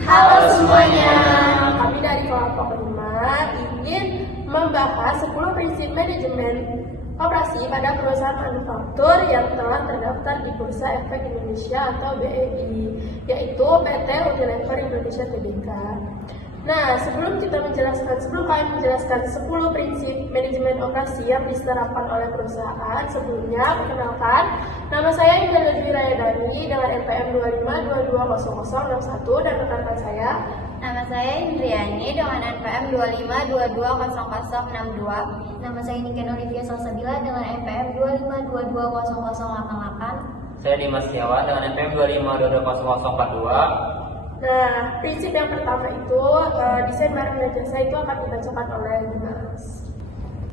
Halo semuanya. Kami dari kelompok 5 ingin membahas 10 prinsip manajemen operasi pada perusahaan manufaktur yang telah terdaftar di Bursa Efek Indonesia atau BEI, yaitu PT Unilever Indonesia Tbk. Nah, sebelum kami menjelaskan 10 prinsip manajemen operasi yang diterapkan oleh perusahaan, sebelumnya perkenalkan, nama saya Indah Rayadani dengan NPM 25220061 dan rekan saya. Nama saya Indriani dengan NPM 25220062. Nama saya Niken Olivia Salsabila dengan NPM 25220088. Saya Dimas Setiawan dengan NPM 25220042. Nah, prinsip yang pertama itu desain barang dan jasa itu akan dibacakan oleh Dimas.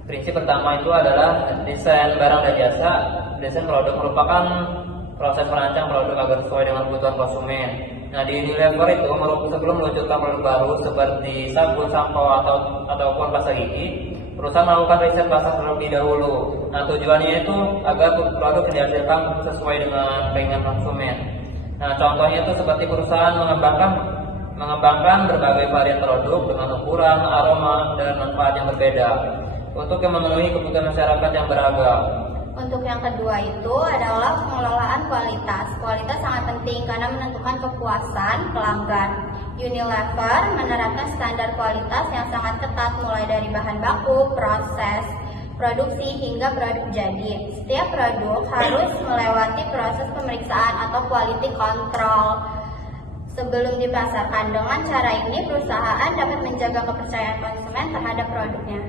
Prinsip pertama itu adalah desain barang dan jasa. Desain produk merupakan proses merancang produk agar sesuai dengan kebutuhan konsumen. Nah, di Unilever itu sebelum meluncurkan produk baru seperti sabun, sampo ataupun pasta gigi, perusahaan melakukan riset pasar terlebih dahulu. Nah, tujuannya itu agar produk yang dihasilkan sesuai dengan keinginan konsumen. Nah, contohnya itu seperti perusahaan mengembangkan berbagai varian produk dengan ukuran, aroma, dan manfaat yang berbeda untuk memenuhi kebutuhan masyarakat yang beragam. Untuk yang kedua itu adalah pengelolaan kualitas. Kualitas sangat penting karena menentukan kepuasan pelanggan. Unilever menerapkan standar kualitas yang sangat ketat mulai dari bahan baku, proses produksi hingga produk jadi. Setiap produk harus melewati proses pemeriksaan atau quality control sebelum dipasarkan. Dengan cara ini perusahaan dapat menjaga kepercayaan konsumen terhadap produknya.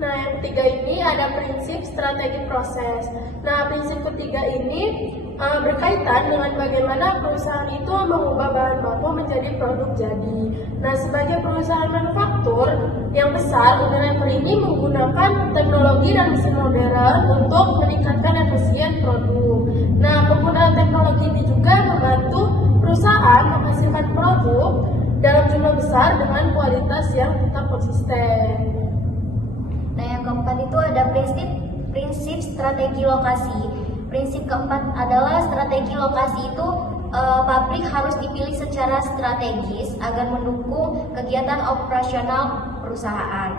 Nah, yang ketiga ini ada prinsip strategi proses. Nah, prinsip ketiga ini berkaitan dengan bagaimana perusahaan itu mengubah bahan baku menjadi produk jadi. Nah, sebagai perusahaan manufaktur yang besar, Unilever ini menggunakan teknologi dan mesin modern untuk meningkatkan efisien produk. Nah, penggunaan teknologi ini juga membantu perusahaan menghasilkan produk dalam jumlah besar dengan kualitas yang tetap konsisten. Nah, yang keempat itu ada prinsip strategi lokasi. Prinsip keempat adalah strategi lokasi itu pabrik harus dipilih secara strategis agar mendukung kegiatan operasional perusahaan.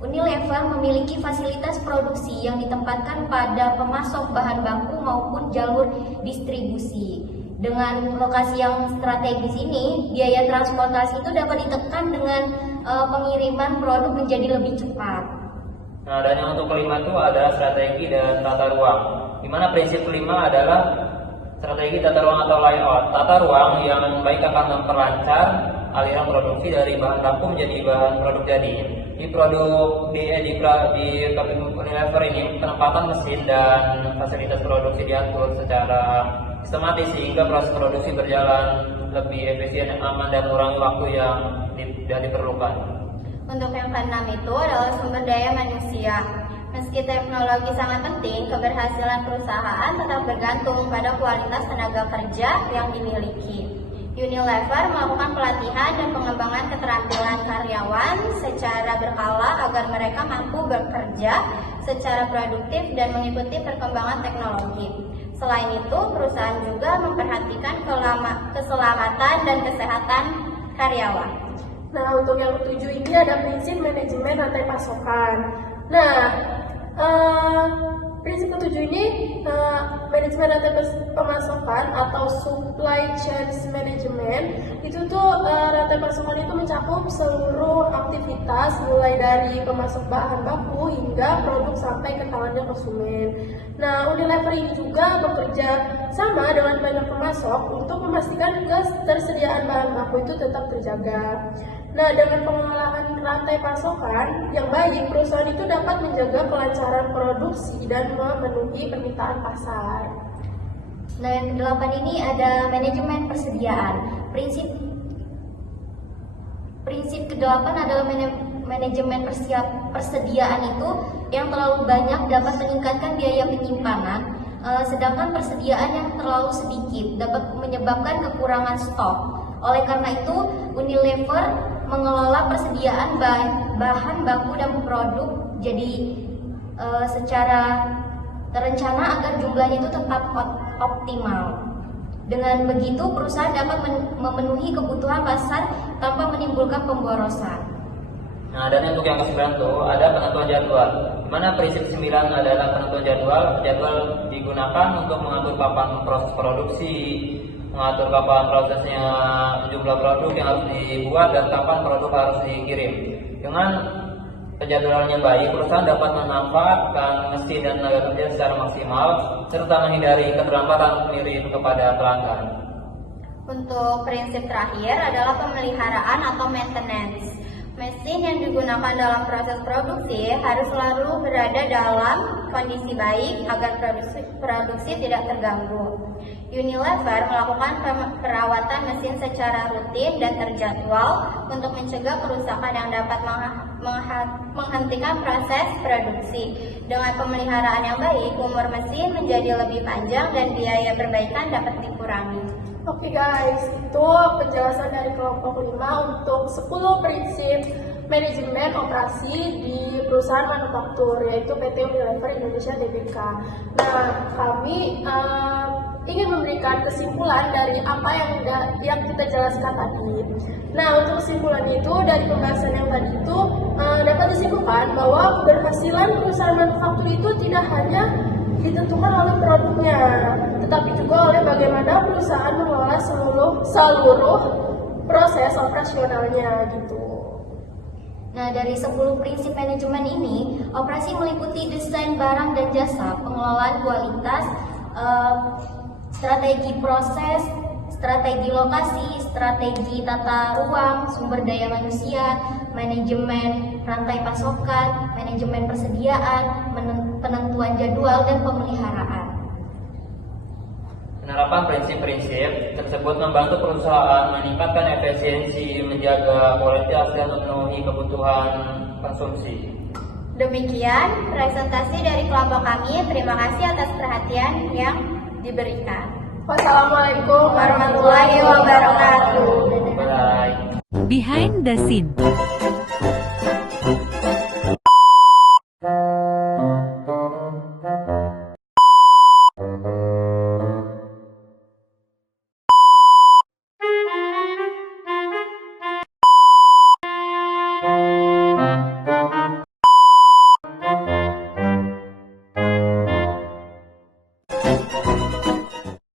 Unilever memiliki fasilitas produksi yang ditempatkan pada pemasok bahan baku maupun jalur distribusi. Dengan lokasi yang strategis ini, biaya transportasi itu dapat ditekan dengan pengiriman produk menjadi lebih cepat. Nah, dan yang untuk kelima itu ada strategi dan tata ruang. Di mana prinsip kelima adalah strategi tata ruang atau layout. Tata ruang yang baik akan memperlancar aliran produksi dari bahan baku menjadi bahan produk jadi. Di Unilever ini penempatan mesin dan fasilitas produksi diatur secara sistematis sehingga proses produksi berjalan lebih efisien, aman, dan mengurangi waktu yang diperlukan. Untuk yang keenam itu adalah sumber daya manusia. Meski teknologi sangat penting, keberhasilan perusahaan tetap bergantung pada kualitas tenaga kerja yang dimiliki. Unilever melakukan pelatihan dan pengembangan keterampilan karyawan secara berkala agar mereka mampu bekerja secara produktif dan mengikuti perkembangan teknologi. Selain itu, perusahaan juga memperhatikan keselamatan dan kesehatan karyawan. Nah, untuk yang ketujuh ini ada prinsip manajemen rantai pasokan. Nah, prinsip ketujuh ini manajemen rantai pemasokan atau supply chain management itu tuh rantai pasokan itu mencakup seluruh aktivitas mulai dari pemasok bahan baku hingga produk sampai ke tangannya konsumen. Nah, Unilever ini juga bekerja sama dengan banyak pemasok untuk memastikan ketersediaan bahan baku itu tetap terjaga. Nah, dengan pengelolaan rantai pasokan yang baik, perusahaan itu dapat menjaga kelancaran produksi dan memenuhi permintaan pasar. Nah, yang kedelapan ini ada manajemen persediaan. Prinsip kedelapan adalah manajemen persediaan itu yang terlalu banyak dapat meningkatkan biaya penyimpanan, sedangkan persediaan yang terlalu sedikit dapat menyebabkan kekurangan stok. Oleh karena itu, Unilever mengelola persediaan bahan baku dan produk jadi secara terencana agar jumlahnya itu tetap optimal. Dengan begitu, perusahaan dapat memenuhi kebutuhan pasar tanpa menimbulkan pemborosan. Nah, dan untuk yang ke-9 tuh ada penentuan jadwal. Di mana prinsip 9 adalah penentuan jadwal. Jadwal digunakan untuk mengatur kapan proses produksi, mengatur kapan prosesnya, jumlah produk yang harus dibuat, dan kapan produk harus dikirim. Dengan penjadwalannya baik, perusahaan dapat memanfaatkan mesin dan tenaga kerja secara maksimal serta menghindari keterlambatan pengirim kepada pelanggan. Untuk prinsip terakhir adalah pemeliharaan atau maintenance. Mesin yang digunakan dalam proses produksi harus selalu berada dalam kondisi baik agar produksi tidak terganggu. Unilever melakukan perawatan mesin secara rutin dan terjadwal untuk mencegah kerusakan yang dapat menghentikan proses produksi. Dengan pemeliharaan yang baik, umur mesin menjadi lebih panjang dan biaya perbaikan dapat dikurangi. Oke guys, itu penjelasan dari kelompok 5 untuk 10 prinsip manajemen operasi di perusahaan manufaktur, yaitu PT Unilever Indonesia Tbk. Nah, kami ingin memberikan kesimpulan dari apa yang kita jelaskan tadi. Nah, untuk kesimpulannya itu dari pembahasan yang tadi itu dapat disimpulkan bahwa keberhasilan perusahaan manufaktur itu tidak hanya ditentukan oleh produknya, tetapi juga oleh bagaimana perusahaan mengelola seluruh proses operasionalnya gitu. Nah, dari 10 prinsip manajemen ini, operasi meliputi desain barang dan jasa, pengelolaan kualitas, strategi proses, strategi lokasi, strategi tata ruang, sumber daya manusia, manajemen rantai pasokan, manajemen persediaan, penentuan jadwal, dan pemeliharaan. Penerapan prinsip-prinsip tersebut membantu perusahaan meningkatkan efisiensi, menjaga kualitas, dan memenuhi kebutuhan konsumsi. Demikian presentasi dari kelompok kami. Terima kasih atas perhatian yang diberikan. Wassalamualaikum warahmatullahi wabarakatuh. Bye. Behind the scene.